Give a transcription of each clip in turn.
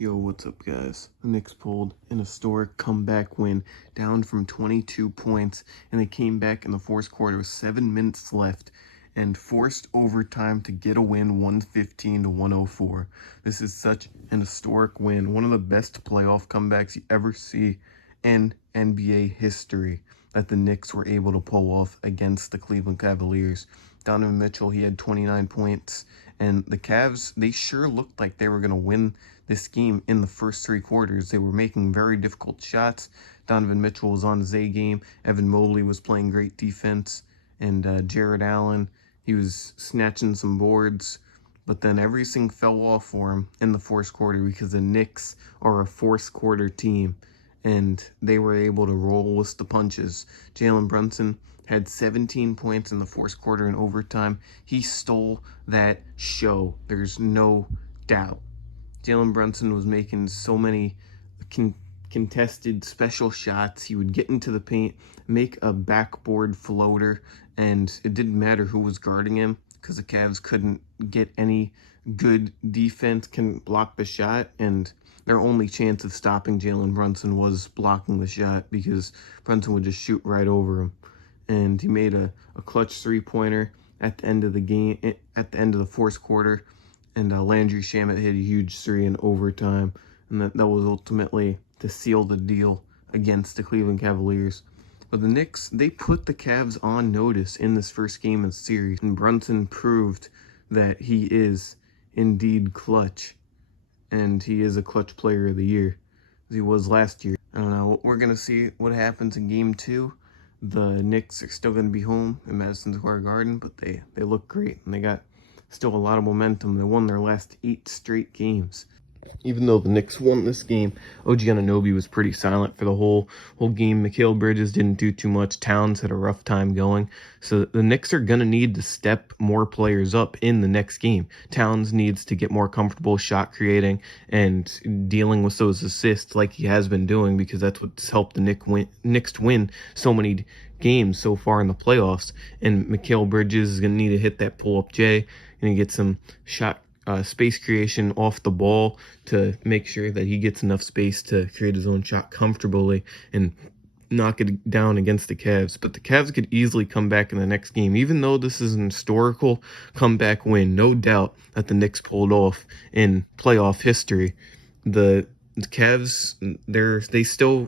Yo, what's up, guys? The Knicks pulled an historic comeback win, down from 22 points, and they came back in the fourth quarter with 7 minutes left and forced overtime to get a win, 115 to 104. This is such an historic win, one of the best playoff comebacks you ever see in NBA history that the Knicks were able to pull off against the Cleveland Cavaliers. Donovan Mitchell, he had 29 points, and the Cavs, they sure looked like they were going to win this game in the first 3 quarters. They were making very difficult shots. Donovan Mitchell was on his A game. Evan Mobley was playing great defense, and Jared Allen, he was snatching some boards. But then everything fell off for him in the fourth quarter because the Knicks are a fourth quarter team, and they were able to roll with the punches. Jalen Brunson had 17 points in the fourth quarter in overtime. He stole that show. There's no doubt. Jalen Brunson was making so many contested special shots. He would get into the paint, make a backboard floater, and it didn't matter who was guarding him because the Cavs couldn't get any good defense, can block the shot, and their only chance of stopping Jalen Brunson was blocking the shot because Brunson would just shoot right over him. And he made a clutch three-pointer at the end of the game, at the end of the fourth quarter, and Landry Shamet hit a huge 3 in overtime, and that was ultimately to seal the deal against the Cleveland Cavaliers. But the Knicks, they put the Cavs on notice in this first game of the series, and Brunson proved that he is indeed clutch, and he is a clutch player of the year, as he was last year. I don't know, we're going to see what happens in Game 2. The Knicks are still going to be home in Madison Square Garden, but they look great, and they got still a lot of momentum. They won their last 8 straight games. Even though the Knicks won this game, OG Anunoby was pretty silent for the whole game. Mikal Bridges didn't do too much. Towns had a rough time going. So the Knicks are going to need to step more players up in the next game. Towns needs to get more comfortable shot creating and dealing with those assists like he has been doing, because that's what's helped the Knicks win so many games so far in the playoffs. And Mikal Bridges is going to need to hit that pull-up J and get some shot space creation off the ball to make sure that he gets enough space to create his own shot comfortably and knock it down against the Cavs. But the Cavs could easily come back in the next game. Even though this is an historical comeback win, no doubt that the Knicks pulled off in playoff history, the Cavs,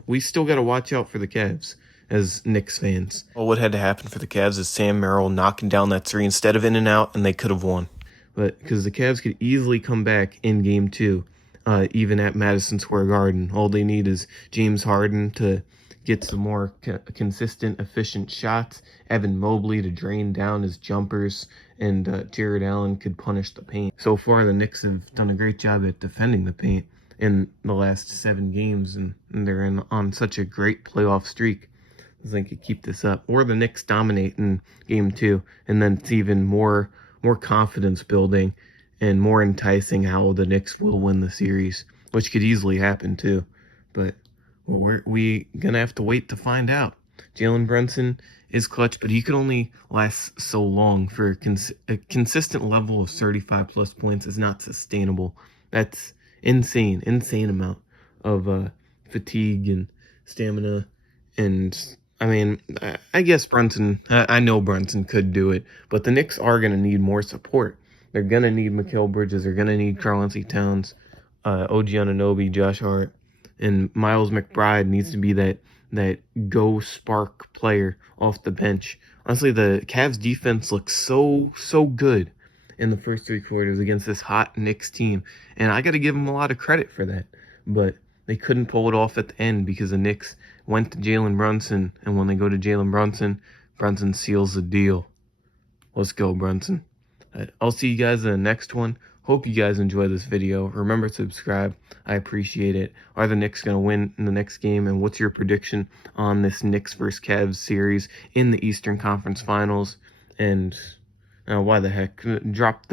we still got to watch out for the Cavs as Knicks fans. Well, what had to happen for the Cavs is Sam Merrill knocking down that 3 instead of in and out, and they could have won. But because the Cavs could easily come back in Game 2, even at Madison Square Garden. All they need is James Harden to get some more consistent, efficient shots, Evan Mobley to drain down his jumpers, and Jared Allen could punish the paint. So far, the Knicks have done a great job at defending the paint in the last 7 games, and they're on such a great playoff streak. I think they could keep this up. Or the Knicks dominate in Game 2, and then it's even more confidence building and more enticing how the Knicks will win the series, which could easily happen too. But we gonna have to wait to find out. Jalen Brunson is clutch, but he could only last so long. For a consistent level of 35 plus points is not sustainable. That's insane amount of fatigue and stamina. And I mean, I guess I know Brunson could do it, but the Knicks are going to need more support. They're going to need Mikal Bridges. They're going to need Karl-Anthony Towns, OG Anunoby, Josh Hart, and Miles McBride needs to be that go spark player off the bench. Honestly, the Cavs defense looks so good in the first 3 quarters against this hot Knicks team, and I got to give them a lot of credit for that. But they couldn't pull it off at the end because the Knicks went to Jalen Brunson, and when they go to Jalen Brunson, Brunson seals the deal. Let's go, Brunson. I'll see you guys in the next one. Hope you guys enjoy this video. Remember to subscribe. I appreciate it. Are the Knicks going to win in the next game? And what's your prediction on this Knicks vs. Cavs series in the Eastern Conference Finals? And why the heck? Drop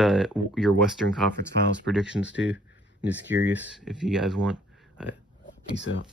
your Western Conference Finals predictions too. I'm just curious if you guys want. Peace out.